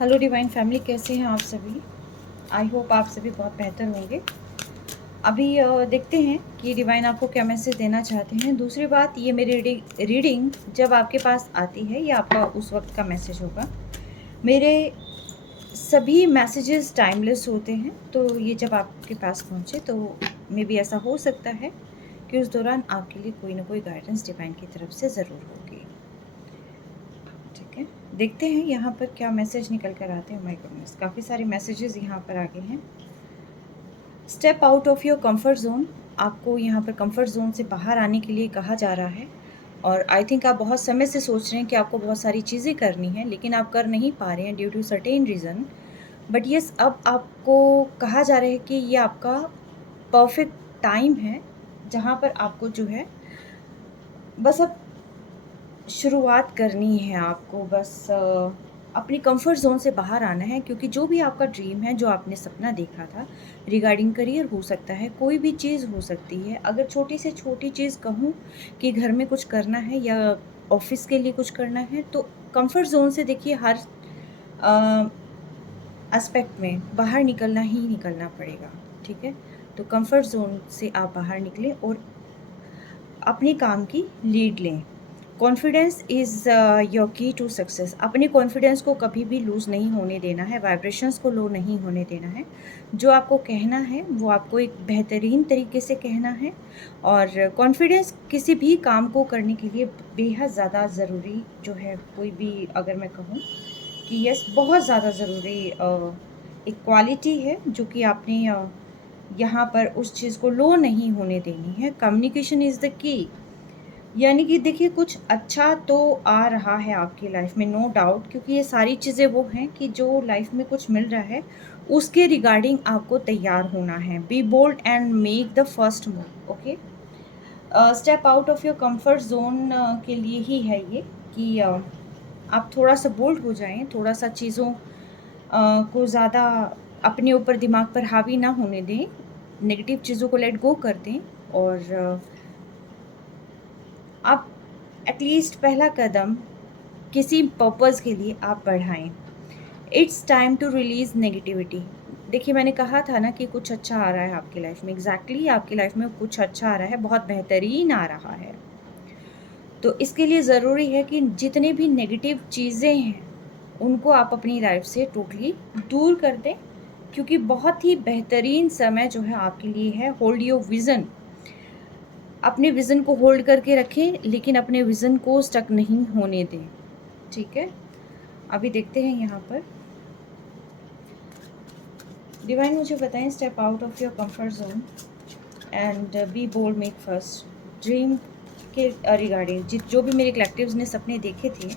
Hello divine family, कैसे हैं आप सभी। आई होप आप सभी बहुत बेहतर होंगे। अभी देखते हैं कि डिवाइन आपको क्या मैसेज देना चाहते हैं। दूसरी बात, ये मेरी रीडिंग जब आपके पास आती है ये आपका उस वक्त का मैसेज होगा। मेरे सभी मैसेजेस टाइमलेस होते हैं, तो ये जब आपके पास पहुँचे तो मे बी ऐसा हो सकता है कि उस दौरान आपके लिए कोई ना कोई गाइडेंस डिवाइन की तरफ से ज़रूर होगी। ठीक है, देखते हैं यहाँ पर क्या मैसेज निकल कर आते हैं। माय गॉडनेस, काफ़ी सारे मैसेजेस यहाँ पर आगे हैं। Step out of your comfort zone. आपको यहाँ पर कंफर्ट जोन से बाहर आने के लिए कहा जा रहा है और आई थिंक आप बहुत समय से सोच रहे हैं कि आपको बहुत सारी चीज़ें करनी हैं, लेकिन आप कर नहीं पा रहे हैं due to certain reason. But yes, अब आपको कहा जा रहा है कि ये आपका परफेक्ट टाइम है जहाँ पर आपको जो है बस अब शुरुआत करनी है। आपको बस अपनी कंफर्ट ज़ोन से बाहर आना है, क्योंकि जो भी आपका ड्रीम है, जो आपने सपना देखा था रिगार्डिंग करियर हो सकता है, कोई भी चीज़ हो सकती है। अगर छोटी से छोटी चीज़ कहूँ कि घर में कुछ करना है या ऑफ़िस के लिए कुछ करना है, तो कंफर्ट ज़ोन से देखिए हर एस्पेक्ट में बाहर निकलना ही निकलना पड़ेगा। ठीक है? तो कंफर्ट ज़ोन से आप बाहर निकलें और अपने काम की लीड लें। कॉन्फिडेंस इज़ योर की टू सक्सेस। अपने कॉन्फिडेंस को कभी भी लूज़ नहीं होने देना है, वाइब्रेशंस को लो नहीं होने देना है। जो आपको कहना है वो आपको एक बेहतरीन तरीके से कहना है। और कॉन्फिडेंस किसी भी काम को करने के लिए बेहद ज़्यादा ज़रूरी जो है, कोई भी अगर मैं कहूँ कि यस, बहुत ज़्यादा ज़रूरी एक क्वालिटी है जो कि आपने यहाँ पर उस चीज़ को लो नहीं होने देनी है। Communication is the key. यानी कि देखिए, कुछ अच्छा तो आ रहा है आपकी लाइफ में, नो डाउट, क्योंकि ये सारी चीज़ें वो हैं कि जो लाइफ में कुछ मिल रहा है उसके रिगार्डिंग आपको तैयार होना है। Be bold and make the first move. Okay, step out of your comfort zone के लिए ही है ये कि आप थोड़ा सा बोल्ड हो जाएं, थोड़ा सा चीज़ों को ज़्यादा अपने ऊपर दिमाग पर हावी ना होने दें, नेगेटिव चीज़ों को लेट गो कर दें और आप एटलीस्ट पहला कदम किसी पर्पज़ के लिए आप बढ़ाएं। It's time to release negativity. देखिए, मैंने कहा था ना कि कुछ अच्छा आ रहा है आपकी लाइफ में। एग्जैक्टली आपकी लाइफ में कुछ अच्छा आ रहा है, बहुत बेहतरीन आ रहा है। तो इसके लिए ज़रूरी है कि जितने भी नेगेटिव चीज़ें हैं उनको आप अपनी लाइफ से टोटली दूर कर दें, क्योंकि बहुत ही बेहतरीन समय जो है आपके लिए है। Hold your vision. अपने विज़न को होल्ड करके रखें, लेकिन अपने विज़न को स्टक नहीं होने दें। ठीक है, अभी देखते हैं यहाँ पर डिवाइन मुझे बताएं। Step out of your comfort zone and be bold, make first dream के रिगार्डिंग जो भी मेरे कलेक्टिव्स ने सपने देखे थे,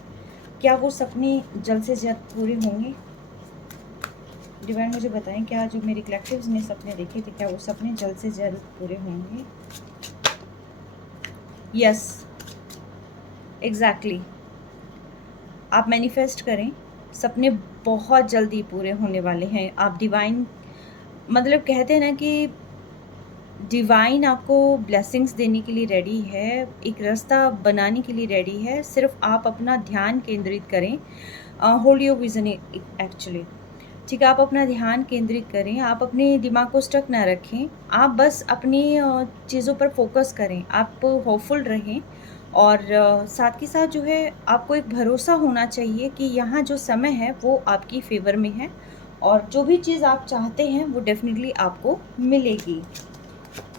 क्या वो सपने जल्द से जल्द पूरे होंगे। डिवाइन मुझे बताएं, क्या जो मेरे कलेक्टिव्स ने सपने देखे थे, क्या वो सपने जल्द से जल्द पूरे होंगे। Yes, exactly. आप मैनिफेस्ट करें, सपने बहुत जल्दी पूरे होने वाले हैं। आप डिवाइन, मतलब कहते हैं ना कि डिवाइन आपको ब्लेसिंग्स देने के लिए रेडी है, एक रास्ता बनाने के लिए रेडी है। सिर्फ आप अपना ध्यान केंद्रित करें। Hold your vision actually. ठीक है, आप अपना ध्यान केंद्रित करें, आप अपने दिमाग को स्टक ना रखें, आप बस अपनी चीज़ों पर फोकस करें, आप होपफुल रहें। और साथ के साथ जो है आपको एक भरोसा होना चाहिए कि यहाँ जो समय है वो आपकी फेवर में है और जो भी चीज़ आप चाहते हैं वो डेफिनेटली आपको मिलेगी।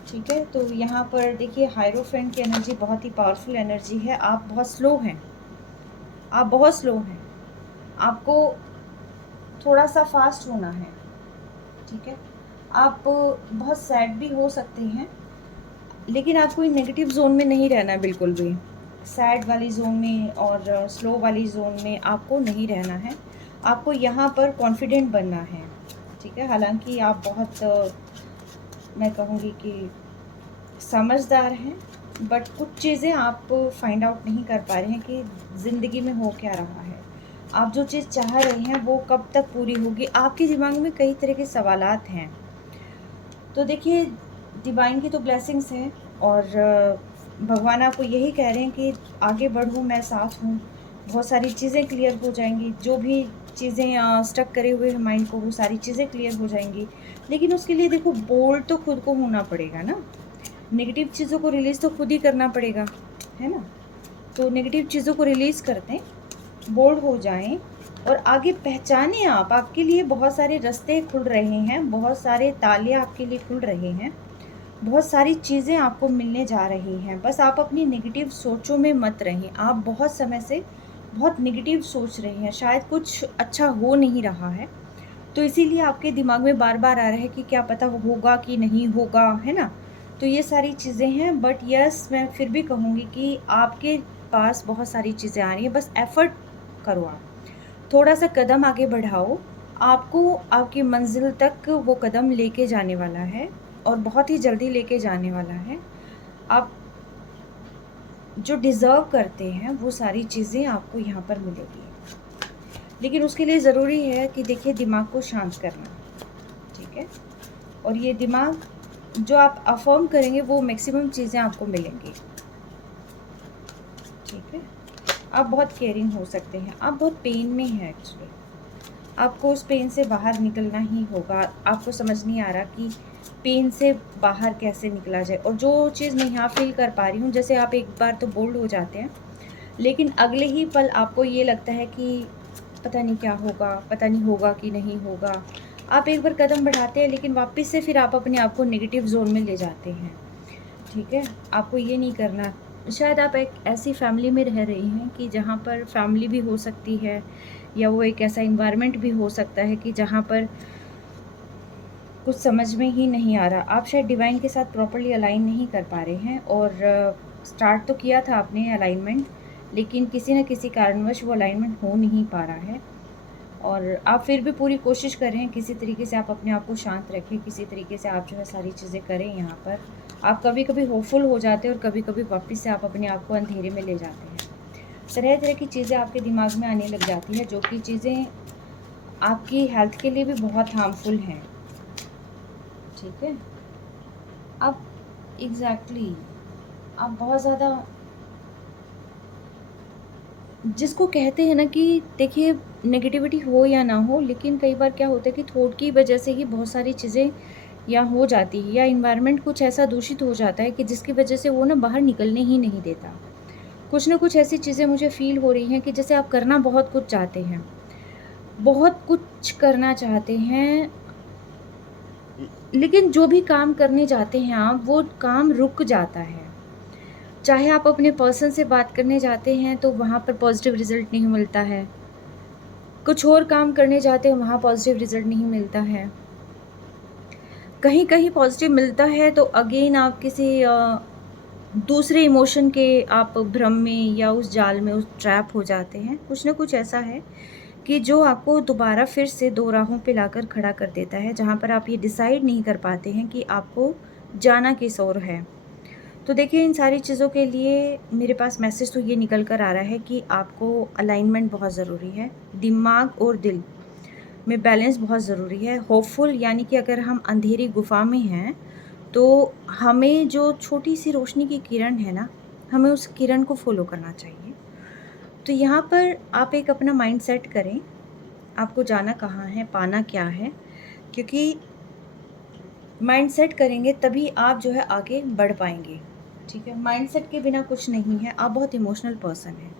ठीक है, तो यहाँ पर देखिए हायरोफेंट की एनर्जी बहुत ही पावरफुल एनर्जी है। आप बहुत स्लो हैं, आप बहुत स्लो हैं, आपको थोड़ा सा फास्ट होना है। ठीक है, आप बहुत सैड भी हो सकते हैं, लेकिन आपको नेगेटिव जोन में नहीं रहना बिल्कुल भी। सैड वाली जोन में और स्लो वाली जोन में आपको नहीं रहना है। आपको यहाँ पर कॉन्फिडेंट बनना है। ठीक है, हालांकि आप बहुत मैं कहूँगी कि समझदार हैं, बट कुछ चीज़ें आप फाइंड आउट नहीं कर पा रहे हैं कि ज़िंदगी में हो क्या रहा है। आप जो चीज़ चाह रहे हैं वो कब तक पूरी होगी, आपके दिमाग में कई तरह के सवालात हैं। तो देखिए, डिवाइन की तो ब्लेसिंग्स हैं और भगवान आपको यही कह रहे हैं कि आगे बढ़ो, मैं साथ हूँ। बहुत सारी चीज़ें क्लियर हो जाएंगी, जो भी चीज़ें स्टक करे हुए हैं माइंड को, वो सारी चीज़ें क्लियर हो जाएंगी। लेकिन उसके लिए देखो बोल्ड तो खुद को होना पड़ेगा ना, नेगेटिव चीज़ों को रिलीज़ तो खुद ही करना पड़ेगा, है ना। तो नेगेटिव चीज़ों को रिलीज़ करते हैं, बोल्ड हो जाएं और आगे पहचाने आप। आपके लिए बहुत सारे रास्ते खुल रहे हैं, बहुत सारे ताले आपके लिए खुल रहे हैं, बहुत सारी चीज़ें आपको मिलने जा रही हैं। बस आप अपनी नेगेटिव सोचों में मत रहें। आप बहुत समय से बहुत नेगेटिव सोच रहे हैं, शायद कुछ अच्छा हो नहीं रहा है, तो इसीलिए आपके दिमाग में बार बार आ रहा है कि क्या पता होगा कि नहीं होगा, है ना। तो ये सारी चीज़ें हैं, बट यस मैं फिर भी कहूँगी कि आपके पास बहुत सारी चीज़ें आ रही हैं, बस एफ़र्ट करो आप, थोड़ा सा कदम आगे बढ़ाओ, आपको आपकी मंजिल तक वो कदम लेके जाने वाला है और बहुत ही जल्दी लेके जाने वाला है। आप जो डिज़र्व करते हैं वो सारी चीज़ें आपको यहाँ पर मिलेगी, लेकिन उसके लिए ज़रूरी है कि देखिए दिमाग को शांत करना, ठीक है। और ये दिमाग जो आप अफ़र्म करेंगे वो मैक्सिमम चीज़ें आपको मिलेंगी, ठीक है। आप बहुत केयरिंग हो सकते हैं, आप बहुत पेन में हैं एक्चुअली, आपको उस पेन से बाहर निकलना ही होगा। आपको समझ नहीं आ रहा कि पेन से बाहर कैसे निकला जाए। और जो चीज़ मैं यहाँ फ़ील कर पा रही हूँ, जैसे आप एक बार तो बोल्ड हो जाते हैं, लेकिन अगले ही पल आपको ये लगता है कि पता नहीं क्या होगा, पता नहीं होगा कि नहीं होगा। आप एक बार कदम बढ़ाते हैं, लेकिन वापस से फिर आप अपने आप को नेगेटिव ज़ोन में ले जाते हैं, ठीक है। आपको ये नहीं करना। शायद आप एक ऐसी फैमिली में रह रही हैं कि जहाँ पर फैमिली भी हो सकती है, या वो एक ऐसा एनवायरनमेंट भी हो सकता है कि जहाँ पर कुछ समझ में ही नहीं आ रहा। आप शायद डिवाइन के साथ प्रॉपर्ली अलाइन नहीं कर पा रहे हैं, और स्टार्ट तो किया था आपने अलाइनमेंट, लेकिन किसी न किसी कारणवश वो अलाइनमेंट हो नहीं पा रहा है। और आप फिर भी पूरी कोशिश कर रहे हैं, किसी तरीके से आप अपने आप को शांत रखें, किसी तरीके से आप जो है सारी चीज़ें करें। यहाँ पर आप कभी कभी होपफुल हो जाते हैं और कभी कभी वापस से आप अपने आप को अंधेरे में ले जाते हैं। तरह तरह की चीज़ें आपके दिमाग में आने लग जाती है, जो कि चीज़ें आपकी हेल्थ के लिए भी बहुत हार्मफुल हैं, ठीक है। आप एग्जैक्टली आप बहुत ज़्यादा जिसको कहते हैं ना कि देखिए नेगेटिविटी हो या ना हो, लेकिन कई बार क्या होता है कि थॉट की वजह से ही बहुत सारी चीज़ें या हो जाती है, या इन्वायरमेंट कुछ ऐसा दूषित हो जाता है कि जिसकी वजह से वो ना बाहर निकलने ही नहीं देता। कुछ ना कुछ ऐसी चीज़ें मुझे फ़ील हो रही हैं कि जैसे आप करना बहुत कुछ चाहते हैं, बहुत कुछ करना चाहते हैं, लेकिन जो भी काम करने जाते हैं आप, वो काम रुक जाता है। चाहे आप अपने पर्सन से बात करने जाते हैं तो वहाँ पर पॉजिटिव रिज़ल्ट नहीं मिलता है, कुछ और काम करने जाते हैं वहाँ पॉजिटिव रिज़ल्ट नहीं मिलता है, कहीं-कहीं पॉजिटिव मिलता है तो अगेन आप किसी दूसरे इमोशन के आप भ्रम में या उस जाल में उस ट्रैप हो जाते हैं। कुछ ना कुछ ऐसा है कि जो आपको दोबारा फिर से दो राहों पे लाकर खड़ा कर देता है, जहाँ पर आप ये डिसाइड नहीं कर पाते हैं कि आपको जाना किस ओर है। तो देखिए इन सारी चीज़ों के लिए मेरे पास मैसेज तो ये निकल कर आ रहा है कि आपको अलाइनमेंट बहुत ज़रूरी है, दिमाग और दिल में बैलेंस बहुत ज़रूरी है। होपफुल यानी कि अगर हम अंधेरी गुफ़ा में हैं, तो हमें जो छोटी-सी रोशनी की किरण है ना, हमें उस किरण को फ़ॉलो करना चाहिए। तो यहाँ पर आप एक अपना माइंड सेट करें, आपको जाना कहाँ है, पाना क्या है, क्योंकि माइंड सेट करेंगे तभी आप जो है आगे बढ़ पाएँगे, ठीक है। माइंड सेट के बिना कुछ नहीं है। आप बहुत इमोशनल पर्सन हैं,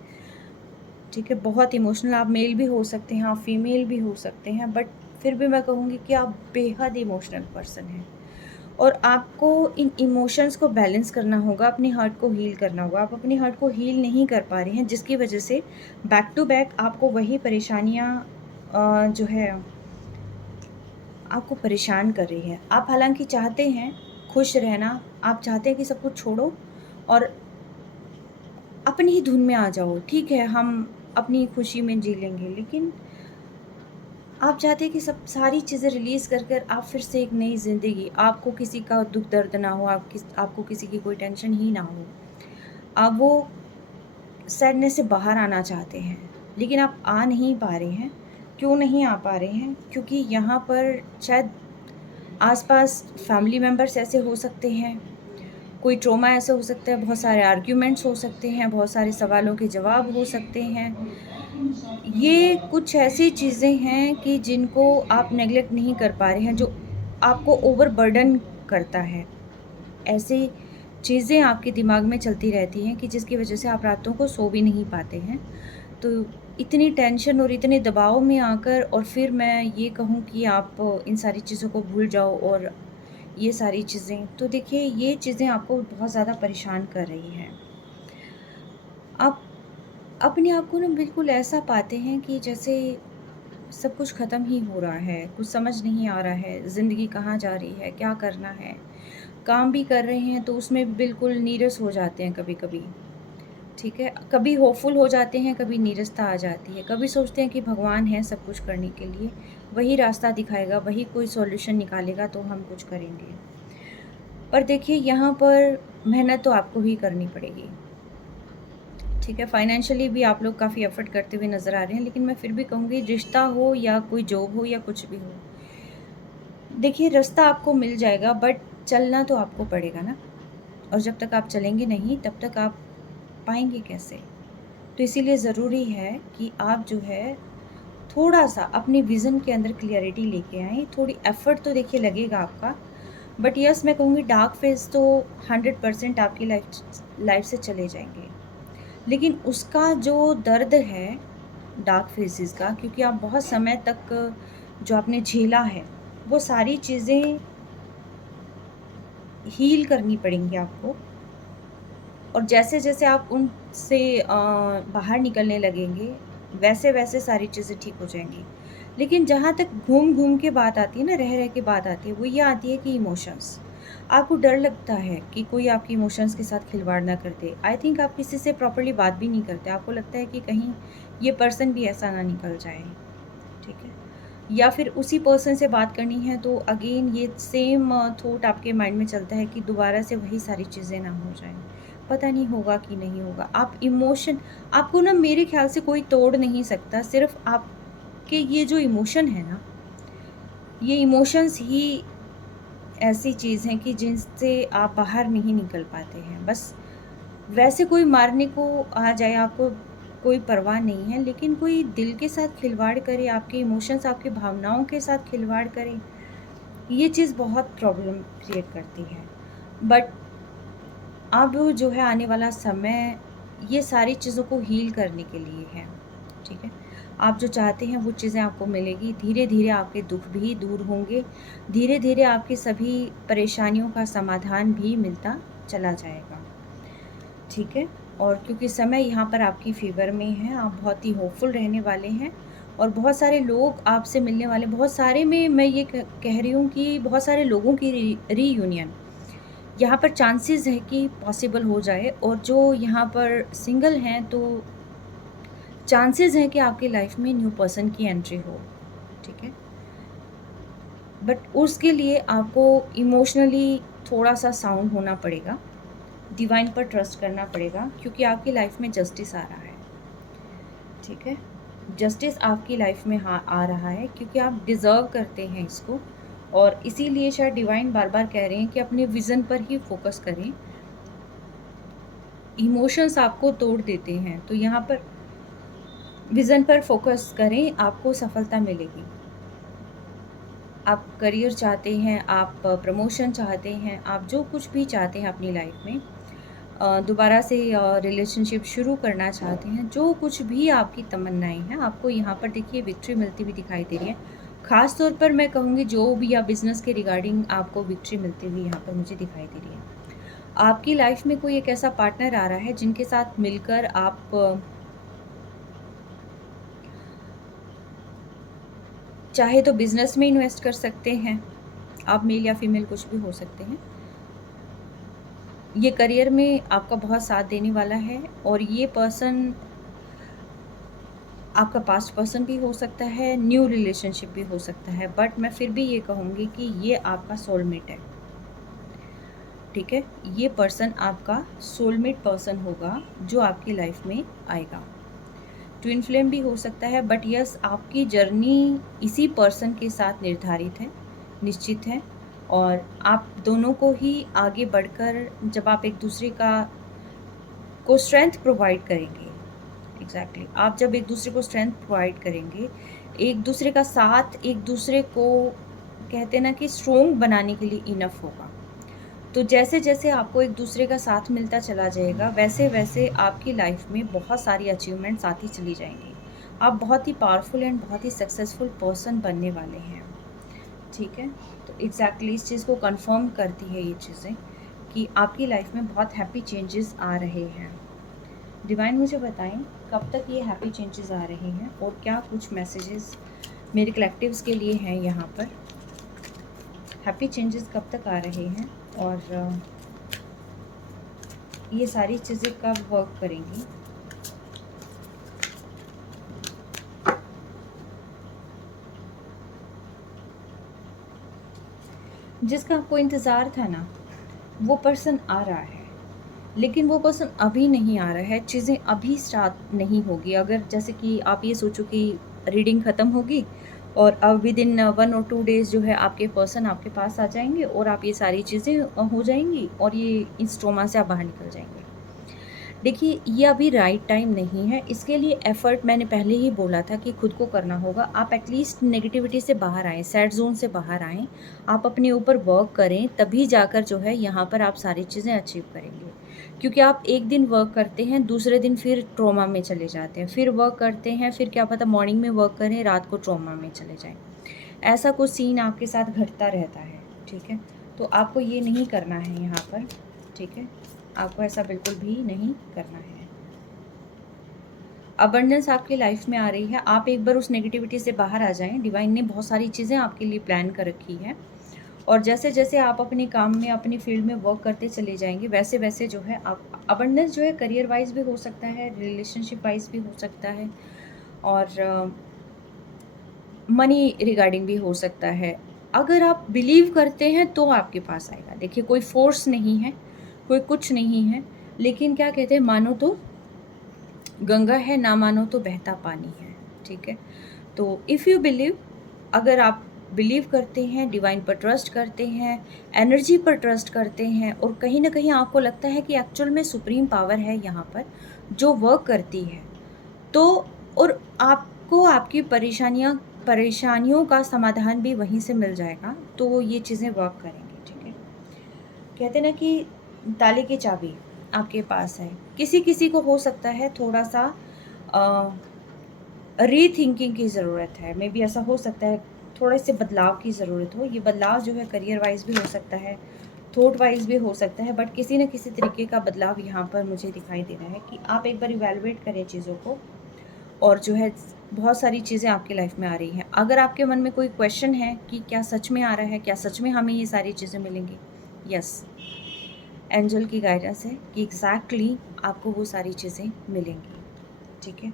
ठीक है, बहुत इमोशनल। आप मेल भी हो सकते हैं, आप फीमेल भी हो सकते हैं, बट फिर भी मैं कहूँगी कि आप बेहद इमोशनल पर्सन हैं, और आपको इन इमोशंस को बैलेंस करना होगा, अपने हार्ट को हील करना होगा। आप अपने हार्ट को हील नहीं कर पा रहे हैं, जिसकी वजह से बैक टू बैक आपको वही परेशानियाँ जो है आपको परेशान कर रही है। आप हालाँकि चाहते हैं खुश रहना, आप चाहते हैं कि सब कुछ छोड़ो और अपनी ही धुन में आ जाओ, ठीक है, हम अपनी खुशी में जी लेंगे, लेकिन आप चाहते हैं कि सब सारी चीज़ें रिलीज़ कर कर आप फिर से एक नई ज़िंदगी, आपको किसी का दुःख दर्द ना हो, आपको किसी की कोई टेंशन ही ना हो। आप वो सैडनेस से बाहर आना चाहते हैं, लेकिन आप आ नहीं पा रहे हैं। क्यों नहीं आ पा रहे हैं? क्योंकि यहाँ पर शायद आस-पास फैमिली मेंबर्स ऐसे हो सकते हैं, कोई ट्रॉमा ऐसा हो सकता है, बहुत सारे आर्ग्यूमेंट्स हो सकते हैं, बहुत सारे सवालों के जवाब हो सकते हैं। ये कुछ ऐसी चीज़ें हैं कि जिनको आप नेगलेक्ट नहीं कर पा रहे हैं, जो आपको ओवरबर्डन करता है। ऐसी चीज़ें आपके दिमाग में चलती रहती हैं कि जिसकी वजह से आप रातों को सो भी नहीं पाते हैं। तो इतनी टेंशन और इतने दबाव में आकर और फिर मैं ये कहूँ कि आप इन सारी चीज़ों को भूल जाओ और ये सारी चीज़ें, तो देखिए ये चीज़ें आपको बहुत ज़्यादा परेशान कर रही हैं। आप अपने आप को ना बिल्कुल ऐसा पाते हैं कि जैसे सब कुछ ख़त्म ही हो रहा है, कुछ समझ नहीं आ रहा है, ज़िंदगी कहाँ जा रही है, क्या करना है? काम भी कर रहे हैं तो उसमें भी बिल्कुल नीरस हो जाते हैं कभी-कभी, ठीक है? कभी होपफुल हो जाते हैं, कभी नीरसता आ जाती है, कभी सोचते हैं कि भगवान है सब कुछ करने के लिए, वही रास्ता दिखाएगा, वही कोई सॉल्यूशन निकालेगा तो हम कुछ करेंगे। पर देखिए यहाँ पर मेहनत तो आपको ही करनी पड़ेगी, ठीक है? फाइनेंशियली भी आप लोग काफ़ी एफ़र्ट करते हुए नज़र आ रहे हैं, लेकिन मैं फिर भी कहूँगी रिश्ता हो या कोई जॉब हो या कुछ भी हो, देखिए रास्ता आपको मिल जाएगा बट चलना तो आपको पड़ेगा ना, और जब तक आप चलेंगे नहीं तब तक आप पाएँगे कैसे? तो इसीलिए ज़रूरी है कि आप जो है थोड़ा-सा अपने विज़न के अंदर क्लैरिटी लेके आएँ, थोड़ी एफ़र्ट तो देखिए लगेगा आपका, बट यस मैं कहूँगी डार्क फेज़ तो 100% आपकी लाइफ़ से चले जाएँगे। लेकिन उसका जो दर्द है डार्क फेजेस का, क्योंकि आप बहुत समय तक जो आपने झेला है, वो सारी चीज़ें हील करनी पड़ेंगी आपको, और जैसे-जैसे आप उनसे बाहर निकलने लगेंगे, वैसे-वैसे सारी चीज़ें ठीक हो जाएँगी। लेकिन जहाँ तक घूम-घूम के बात आती है ना, रह-रह के बात आती है, वो ये आती है कि इमोशंस। आपको डर लगता है कि कोई आपके इमोशंस के साथ खिलवाड़ ना कर दे। आई थिंक आप किसी से प्रॉपर्ली बात भी नहीं करते। आपको लगता है कि कहीं ये पर्सन भी ऐसा ना निकल जाए, ठीक है? या फिर उसी पर्सन से बात करनी है तो अगेन ये सेम थॉट आपके माइंड में चलता है कि दोबारा से वही सारी चीज़ें ना हो जाएँ। पता नहीं होगा कि नहीं होगा। आप इमोशन आपको ना मेरे ख़्याल से कोई तोड़ नहीं सकता, सिर्फ़ आपके ये जो इमोशन है ना, ये इमोशंस ही ऐसी चीज़ है कि जिनसे आप बाहर नहीं निकल पाते हैं। बस वैसे कोई मारने को आ जाए आपको कोई परवाह नहीं है, लेकिन कोई दिल के साथ खिलवाड़ करे, आपके इमोशंस, आपकी भावनाओं के साथ खिलवाड़ करे, ये चीज़ बहुत प्रॉब्लम क्रिएट करती है। बट अब जो है आने वाला समय ये सारी चीज़ों को हील करने के लिए है, ठीक है? आप जो चाहते हैं वो चीज़ें आपको मिलेगी, धीरे-धीरे आपके दुःख भी दूर होंगे, धीरे-धीरे आपकी सभी परेशानियों का समाधान भी मिलता चला जाएगा, ठीक है? और क्योंकि समय यहाँ पर आपकी फ़ेवर में है, आप बहुत ही होपफुल रहने वाले हैं और बहुत सारे लोग आपसे मिलने वाले, बहुत सारे में मैं ये कह रही हूँ कि बहुत सारे लोगों की रीयूनियन यहाँ पर चांसेस है कि पॉसिबल हो जाए, और जो यहाँ पर सिंगल हैं तो चांसेस हैं कि आपकी लाइफ में न्यू पर्सन की एंट्री हो, ठीक है? बट उसके लिए आपको इमोशनली थोड़ा-सा साउंड होना पड़ेगा, डिवाइन पर ट्रस्ट करना पड़ेगा, क्योंकि आपकी लाइफ में जस्टिस आ रहा है, ठीक है? जस्टिस आपकी लाइफ में हाँ, आ रहा है क्योंकि आप डिज़र्व करते हैं इसको, और इसीलिए शायद डिवाइन बार-बार कह रहे हैं कि अपने विज़न पर ही फ़ोकस करें। इमोशंस आपको तोड़ देते हैं, तो यहाँ पर विज़न पर फ़ोकस करें, आपको सफलता मिलेगी। आप करियर चाहते हैं, आप प्रमोशन चाहते हैं, आप जो कुछ भी चाहते हैं अपनी लाइफ में, दोबारा से रिलेशनशिप शुरू करना चाहते हैं, जो कुछ भी आपकी तमन्नाएँ हैं, आपको यहाँ पर देखिए विक्ट्री मिलती हुई दिखाई दे रही है। ख़ास तौर पर मैं कहूँगी जो भी या बिज़नेस के रिगार्डिंग आपको विक्ट्री मिलती हुई यहाँ पर मुझे दिखाई दे रही है। आपकी लाइफ में कोई एक ऐसा पार्टनर आ रहा है जिनके साथ मिलकर आप चाहे तो बिज़नेस में इन्वेस्ट कर सकते हैं, आप मेल या फीमेल कुछ भी हो सकते हैं। ये करियर में आपका बहुत साथ देने वाला है, और ये पर्सन आपका पास्ट पर्सन भी हो सकता है, न्यू रिलेशनशिप भी हो सकता है, बट मैं फिर भी ये कहूँगी कि ये आपका सोलमेट है, ठीक है? ये पर्सन आपका सोलमेट पर्सन होगा जो आपकी लाइफ में आएगा। ट्विन फ्लेम भी हो सकता है, बट यस आपकी जर्नी इसी पर्सन के साथ निर्धारित है, निश्चित है, और आप दोनों को ही आगे बढ़कर जब आप एक दूसरे का को स्ट्रेंथ प्रोवाइड करेंगे, एग्जैक्टली आप जब एक दूसरे को स्ट्रेंथ प्रोवाइड करेंगे, एक दूसरे का साथ एक दूसरे को कहते हैं ना कि स्ट्रोंग बनाने के लिए इनफ होगा। तो जैसे जैसे आपको एक दूसरे का साथ मिलता चला जाएगा, वैसे वैसे आपकी लाइफ में बहुत सारी अचीवमेंट्स आती चली जाएंगी। आप बहुत ही पावरफुल एंड बहुत ही सक्सेसफुल पर्सन बनने वाले हैं। ठीक है, तो एग्जैक्टली इस चीज़ को कंफर्म करती है ये चीज़ें कि आपकी लाइफ में बहुत हैप्पी चेंजेस आ रहे हैं। डिवाइन मुझे बताएं कब तक ये हैप्पी चेंजेस आ रहे हैं और क्या कुछ मैसेजेस मेरे कलेक्टिव्स के लिए हैं यहाँ पर। हैप्पी चेंजेस कब तक आ रहे हैं और ये सारी चीज़ें कब वर्क करेंगी। जिसका आपको इंतज़ार था ना, वो पर्सन आ रहा है, लेकिन वो पर्सन अभी नहीं आ रहा है, चीज़ें अभी स्टार्ट नहीं होगी। अगर जैसे कि आप ये सोचो कि रीडिंग ख़त्म होगी और अब विद इन 1 और 2 डेज़ जो है आपके पर्सन आपके पास आ जाएंगे और आप ये सारी चीज़ें हो जाएंगी और ये इस ट्रॉमा से आप बाहर निकल जाएंगे। देखिए, ये अभी राइट टाइम नहीं है, इसके लिए एफ़र्ट मैंने पहले ही बोला था कि खुद को करना होगा। आप एटलीस्ट नेगेटिविटी से बाहर आएँ, सैड ज़ोन से बाहर आएँ, आप अपने ऊपर वर्क करें, तभी जाकर जो है यहाँ पर आप सारी चीज़ें अचीव करेंगे। क्योंकि आप एक दिन वर्क करते हैं, दूसरे दिन फिर ट्रॉमा में चले जाते हैं, फिर वर्क करते हैं, फिर क्या पता मॉर्निंग में वर्क करें, रात को ट्रॉमा में चले जाएँ। ऐसा कुछ सीन आपके साथ घटता रहता है, ठीक है? तो आपको ये नहीं करना है यहाँ पर, ठीक है? आपको ऐसा बिल्कुल भी नहीं करना है। अबंडेंस आपकी लाइफ में आ रही है, आप एक बार उस नेगेटिविटी से बाहर आ जाएं। डिवाइन ने बहुत सारी चीज़ें आपके लिए प्लान कर रखी है और जैसे जैसे आप अपने काम में अपनी फील्ड में वर्क करते चले जाएंगे, वैसे वैसे जो है आप अबंडेंस जो है करियर वाइज भी हो सकता है, रिलेशनशिप वाइज भी हो सकता है और मनी रिगार्डिंग भी हो सकता है। अगर आप बिलीव करते हैं तो आपके पास आएगा। देखिए, कोई फोर्स नहीं है, कोई कुछ नहीं है, लेकिन क्या कहते हैं, मानो तो गंगा है, ना मानो तो बहता पानी है। ठीक है, तो इफ़ यू बिलीव, अगर आप बिलीव करते हैं, डिवाइन पर ट्रस्ट करते हैं, एनर्जी पर ट्रस्ट करते हैं और कहीं ना कहीं आपको लगता है कि एक्चुअल में सुप्रीम पावर है यहाँ पर जो वर्क करती है, तो और आपको आपकी परेशानियों का समाधान भी वहीं से मिल जाएगा, तो ये चीज़ें वर्क करेंगी। ठीक है, कहते ना कि ताले की चाबी आपके पास है। किसी किसी को हो सकता है थोड़ा सा रीथिंकिंग की ज़रूरत है, मे बी ऐसा हो सकता है, थोड़े से बदलाव की ज़रूरत हो। ये बदलाव जो है करियर वाइज भी हो सकता है, थॉट वाइज भी हो सकता है, बट किसी न किसी तरीके का बदलाव यहाँ पर मुझे दिखाई दे रहा है कि आप एक बार इवेलुएट करें चीज़ों को और जो है बहुत सारी चीज़ें आपकी लाइफ में आ रही हैं। अगर आपके मन में कोई क्वेश्चन है कि क्या सच में आ रहा है, क्या सच में हमें ये सारी चीज़ें मिलेंगी, यस, एंजल की गाइडेंस है कि एग्जैक्टली आपको वो सारी चीज़ें मिलेंगी। ठीक है,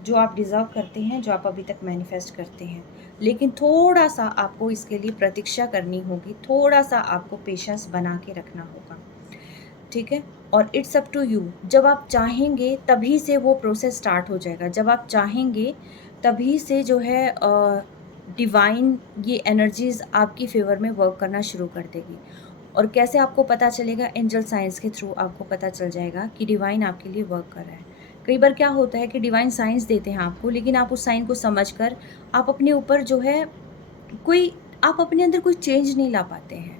जो आप डिज़र्व करते हैं, जो आप अभी तक मैनिफेस्ट करते हैं, लेकिन थोड़ा सा आपको इसके लिए प्रतीक्षा करनी होगी, थोड़ा सा आपको पेशेंस बना के रखना होगा। ठीक है, और इट्स अप टू यू। जब आप चाहेंगे तभी से वो प्रोसेस स्टार्ट हो जाएगा। जब आप चाहेंगे तभी से जो है डिवाइन ये एनर्जीज आपकी फेवर में वर्क करना शुरू कर देगी। और कैसे आपको पता चलेगा? एंजल साइंस के थ्रू आपको पता चल जाएगा कि डिवाइन आपके लिए वर्क कर रहा है। कई बार क्या होता है कि डिवाइन साइंस देते हैं आपको, लेकिन आप उस साइन को समझकर आप अपने ऊपर जो है कोई, आप अपने अंदर कोई चेंज नहीं ला पाते हैं।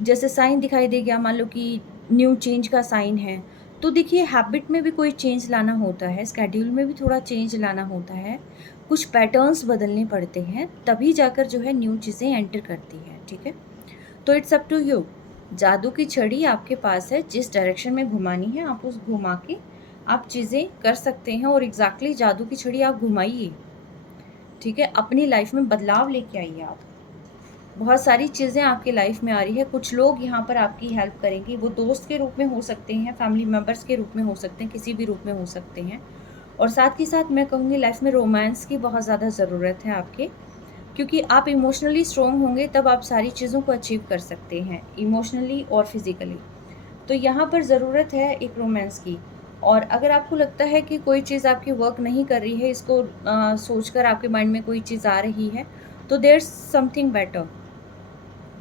जैसे साइन दिखाई दे गया, मान लो कि न्यू चेंज का साइन है, तो देखिए हैबिट में भी कोई चेंज लाना होता है, स्केड्यूल में भी थोड़ा चेंज लाना होता है, कुछ पैटर्न्स बदलने पड़ते हैं, तभी जाकर जो है न्यू चीज़ें एंटर करती हैं। ठीक है, तो इट्स अप टू यू। जादू की छड़ी आपके पास है, जिस डायरेक्शन में घुमानी है आप उस घुमा के आप चीज़ें कर सकते हैं और एग्जैक्टली जादू की छड़ी आप घुमाइए। ठीक है, अपनी लाइफ में बदलाव लेके आइए आप। बहुत सारी चीज़ें आपकी लाइफ में आ रही है, कुछ लोग यहाँ पर आपकी हेल्प करेंगे, वो दोस्त के रूप में हो सकते हैं, फैमिली मेम्बर्स के रूप में हो सकते हैं, किसी भी रूप में हो सकते हैं। और साथ ही साथ मैं कहूँगी लाइफ में रोमांस की बहुत ज़्यादा ज़रूरत है आपके, क्योंकि आप इमोशनली स्ट्रॉन्ग होंगे तब आप सारी चीज़ों को अचीव कर सकते हैं, इमोशनली और फिज़िकली। तो यहाँ पर ज़रूरत है एक रोमांस की। और अगर आपको लगता है कि कोई चीज़ आपकी वर्क नहीं कर रही है, इसको सोचकर आपके माइंड में कोई चीज़ आ रही है, तो देयर समथिंग बेटर,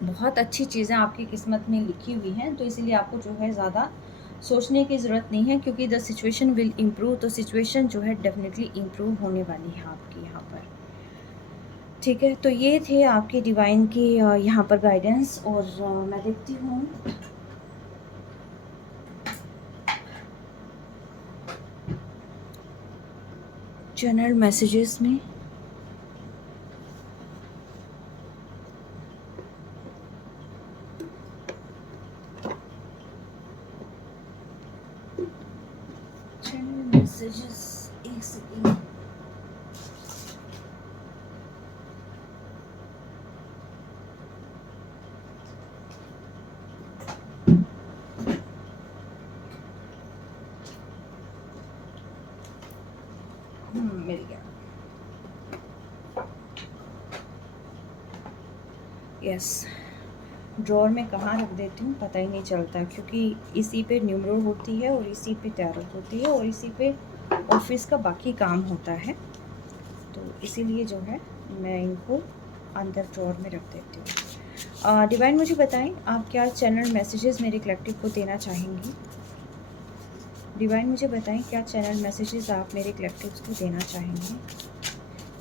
बहुत अच्छी चीज़ें आपकी किस्मत में लिखी हुई हैं, तो इसीलिए आपको जो है ज़्यादा सोचने की ज़रूरत नहीं है, क्योंकि द सिचुएशन विल इम्प्रूव। तो सिचुएशन जो है डेफिनेटली इम्प्रूव होने वाली है आपकी यहाँ पर। ठीक है, तो ये थे आपके डिवाइन की यहाँ पर गाइडेंस। और मैं देखती हूँ चैनल मैसेजेस में। चैनल मैसेजेस, एक सेकेंड। मिल गया। यस, ड्रॉअर में कहाँ रख देती हूँ पता ही नहीं चलता, क्योंकि इसी पे न्यूमरो होती है और इसी पे टैरो होती है और इसी पे ऑफिस का बाकी काम होता है। तो इसीलिए जो है मैं इनको अंदर ड्रॉअर में रख देती हूँ। डिवाइन मुझे बताएं, आप क्या चैनल मैसेजेस मेरे कलेक्टिव को देना चाहेंगी? डिवाइन मुझे बताएं, क्या चैनल मैसेजेस आप मेरे कलेक्टिव्स को देना चाहेंगे?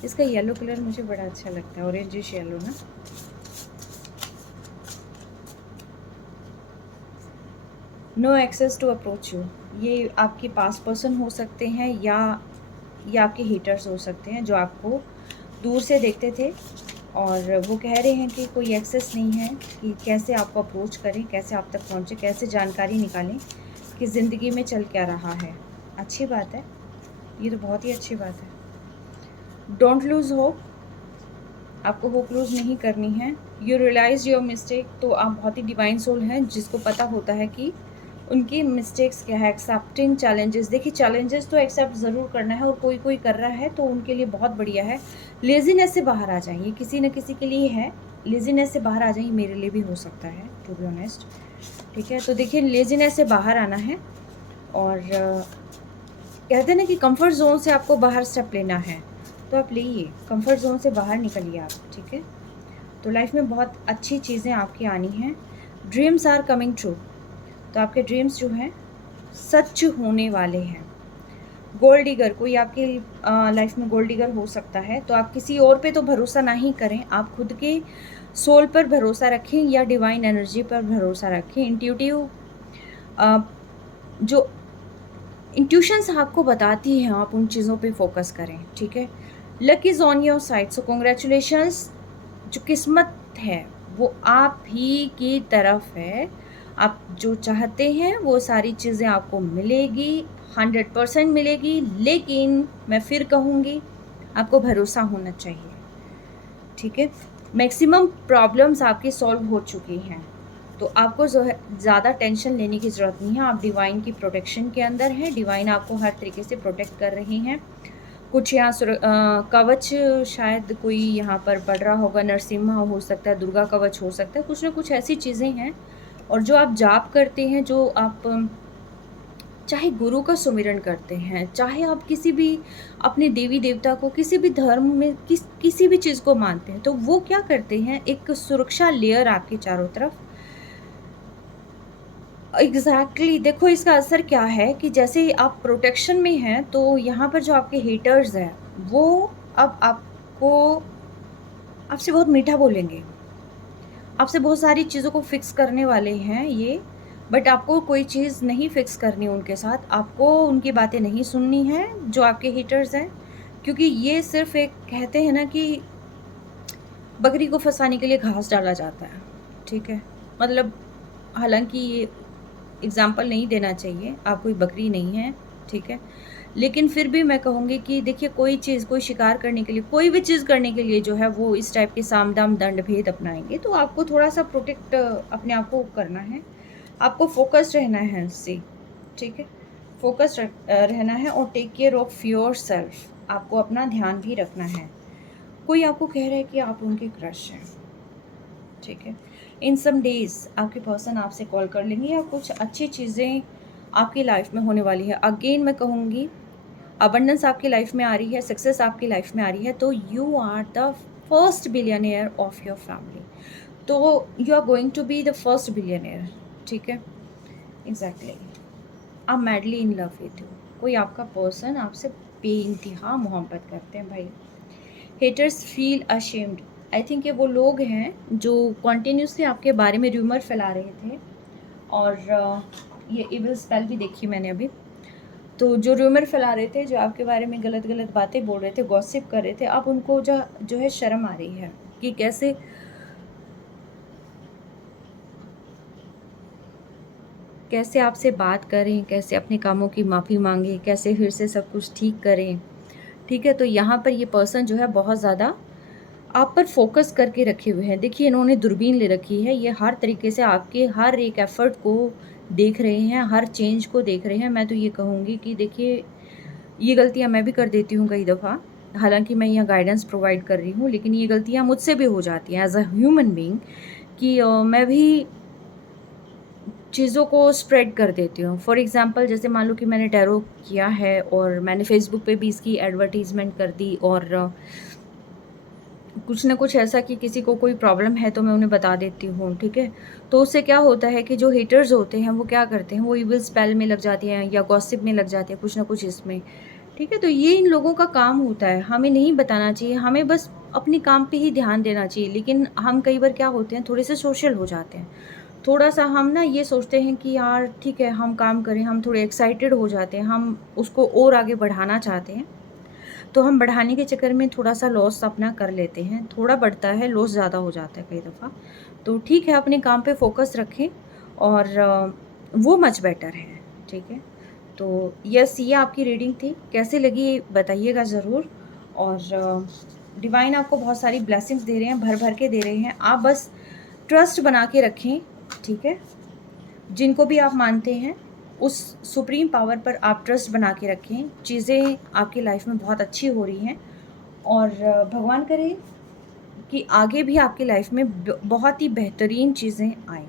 इसका येलो कलर मुझे बड़ा अच्छा लगता है, ऑरेंजिश येलो ना। No access to approach you, ये आपके पास पर्सन हो सकते हैं या आपके हेटर्स हो सकते हैं जो आपको दूर से देखते थे और वो कह रहे हैं कि कोई एक्सेस नहीं है कि कैसे आपको अप्रोच करें, कैसे आप तक पहुँचे, कैसे जानकारी निकालें कि ज़िंदगी में चल क्या रहा है। अच्छी बात है, ये तो बहुत ही अच्छी बात है। डोंट लूज़ होप, आपको होप लूज़ नहीं करनी है। यू रियलाइज योर मिस्टेक, तो आप बहुत ही डिवाइन सोल हैं जिसको पता होता है कि उनकी मिस्टेक्स क्या है। एक्सेप्टिंग चैलेंजेस, देखिए चैलेंजेस तो एक्सेप्ट ज़रूर करना है और कोई कोई कर रहा है तो उनके लिए बहुत बढ़िया है। लेज़ीनेस से बाहर आ जाइए, किसी न किसी के लिए है, लेज़ीनेस से बाहर आ जाइए, मेरे लिए भी हो सकता है टू बी ऑनेस्ट। ठीक है, तो देखिए लेज़ीनेस से बाहर आना है और कहते हैं ना कि कंफर्ट जोन से आपको बाहर स्टेप लेना है, तो आप लेइए, कंफर्ट जोन से बाहर निकलिए आप। ठीक है, तो लाइफ में बहुत अच्छी चीज़ें आपकी आनी हैं। ड्रीम्स आर कमिंग ट्रू, तो आपके ड्रीम्स जो हैं सच होने वाले हैं। गोल्ड डिगर, कोई आपकी लाइफ में गोल्ड डिगर हो सकता है, तो आप किसी और पे तो भरोसा ना ही करें, आप खुद के सोल पर भरोसा रखें या डिवाइन एनर्जी पर भरोसा रखें। इंट्यूटिव जो इंट्यूशंस आपको बताती हैं, आप उन चीज़ों पे फोकस करें। ठीक है, luck is on your side, so congratulations. जो किस्मत है वो आप ही की तरफ है, आप जो चाहते हैं वो सारी चीज़ें आपको मिलेगी, 100% मिलेगी। लेकिन मैं फिर कहूँगी, आपको भरोसा होना चाहिए। ठीक है, मैक्सिमम प्रॉब्लम्स आपकी सॉल्व हो चुकी हैं, तो आपको जो है ज़्यादा टेंशन लेने की ज़रूरत नहीं है। आप डिवाइन की प्रोटेक्शन के अंदर हैं, डिवाइन आपको हर तरीके से प्रोटेक्ट कर रही हैं। कुछ यहाँ कवच शायद कोई यहाँ पर पढ़ रहा होगा, नरसिम्हा हो सकता है, दुर्गा कवच हो सकता है, कुछ ना कुछ ऐसी चीज़ें हैं। और जो आप जाप करते हैं, जो आप चाहे गुरु का सुमिरन करते हैं, चाहे आप किसी भी अपने देवी देवता को, किसी भी धर्म में किसी भी चीज़ को मानते हैं, तो वो क्या करते हैं, एक सुरक्षा लेयर आपके चारों तरफ। एग्जैक्टली देखो इसका असर क्या है कि जैसे आप प्रोटेक्शन में हैं, तो यहाँ पर जो आपके हेटर्स हैं वो अब आपको, आपसे बहुत मीठा बोलेंगे, आपसे बहुत सारी चीज़ों को फिक्स करने वाले हैं ये। बट आपको कोई चीज़ नहीं फिक्स करनी उनके साथ, आपको उनकी बातें नहीं सुननी है जो आपके हेटर्स हैं, क्योंकि ये सिर्फ एक कहते हैं ना कि बकरी को फंसाने के लिए घास डाला जाता है। ठीक है, मतलब हालांकि ये एग्ज़ाम्पल नहीं देना चाहिए, आप कोई बकरी नहीं है। ठीक है, लेकिन फिर भी मैं कहूँगी कि देखिए कोई चीज़, कोई शिकार करने के लिए, कोई भी चीज़ करने के लिए जो है वो इस टाइप के साम दाम दंड भेद अपनाएंगे, तो आपको थोड़ा सा प्रोटेक्ट अपने आप को करना है, आपको फोकस्ड रहना है इससे। ठीक है, फोकस्ड रहना है और take care of your self, आपको अपना ध्यान भी रखना है। कोई आपको कह रहा है कि आप उनके क्रश हैं। ठीक है, इन सम डेज आपके पर्सन आपसे कॉल कर लेंगे या कुछ अच्छी चीज़ें आपकी लाइफ में होने वाली है। अगेन मैं कहूँगी, अबंडेंस आपकी लाइफ में आ रही है, सक्सेस आपकी लाइफ में आ रही है, तो you are the first billionaire of your family, तो you are going to be the first billionaire. ठीक है, एग्जैक्टली आप मैडली इन लव विथ हो, कोई आपका पर्सन आपसे बेइंतहा मोहब्बत करते हैं भाई। Haters feel ashamed, I think ये वो लोग हैं जो कॉन्टिन्यूसली आपके बारे में र्यूमर फैला रहे थे। और ये इविल स्पेल भी देखी मैंने अभी। तो जो र्यूमर फैला रहे थे, जो आपके बारे में गलत गलत बातें बोल रहे थे, गॉसिप कर रहे थे, अब उनको जो है शर्म आ रही है कि कैसे आपसे बात करें, कैसे अपने कामों की माफ़ी मांगे, कैसे फिर से सब कुछ ठीक करें। ठीक है, तो यहाँ पर ये पर्सन जो है बहुत ज़्यादा आप पर फोकस करके रखे हुए हैं। देखिए, इन्होंने दूरबीन ले रखी है, ये हर तरीके से आपके हर एक एफ़र्ट को देख रहे हैं, हर चेंज को देख रहे हैं। मैं तो ये कहूँगी कि देखिए, ये गलतियाँ मैं भी कर देती हूँ कई दफ़ा, हालाँकि मैं यहाँ गाइडेंस प्रोवाइड कर रही हूँ, लेकिन ये गलतियाँ मुझसे भी हो जाती हैं एज़ अ ह्यूमन बीइंग कि मैं भी चीज़ों को स्प्रेड कर देती हूँ। फॉर एग्ज़ाम्पल, जैसे मान लो कि मैंने टैरो किया है और मैंने फ़ेसबुक पे भी इसकी एडवर्टाइज़मेंट कर दी, और कुछ ना कुछ ऐसा कि किसी को कोई प्रॉब्लम है तो मैं उन्हें बता देती हूँ, ठीक है? तो उससे क्या होता है कि जो हेटर्स होते हैं वो क्या करते हैं, वो इविल स्पेल में लग जाते हैं या गॉसिप में लग जाते हैं, कुछ ना कुछ इसमें, ठीक है? तो ये इन लोगों का काम होता है, हमें नहीं बताना चाहिए, हमें बस अपने काम पे ही ध्यान देना चाहिए। लेकिन हम कई बार क्या होते हैं, थोड़े से सोशल हो जाते हैं। थोड़ा-सा हम ना ये सोचते हैं कि यार ठीक है, हम काम करें, हम थोड़े एक्साइटेड हो जाते हैं, हम उसको और आगे बढ़ाना चाहते हैं। तो हम बढ़ाने के चक्कर में थोड़ा-सा लॉस अपना कर लेते हैं, थोड़ा बढ़ता है, लॉस ज़्यादा हो जाता है कई दफ़ा। तो ठीक है, अपने काम पे फ़ोकस रखें, और वो मच बेटर है, ठीक है? तो यस, ये आपकी रीडिंग थी, कैसी लगी बताइएगा ज़रूर। और डिवाइन आपको बहुत सारी ब्लेसिंग्स दे रहे हैं, भर-भर के दे रहे हैं, आप बस ट्रस्ट बना के रखें, ठीक है? जिनको भी आप मानते हैं, उस सुप्रीम पावर पर आप ट्रस्ट बना के रखें, चीज़ें आपकी लाइफ में बहुत अच्छी हो रही हैं, और भगवान करे कि आगे भी आपकी लाइफ में बहुत ही बेहतरीन चीज़ें आएँ,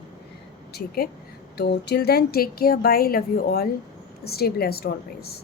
ठीक है? तो till then take care, bye, love you all, stay blessed always.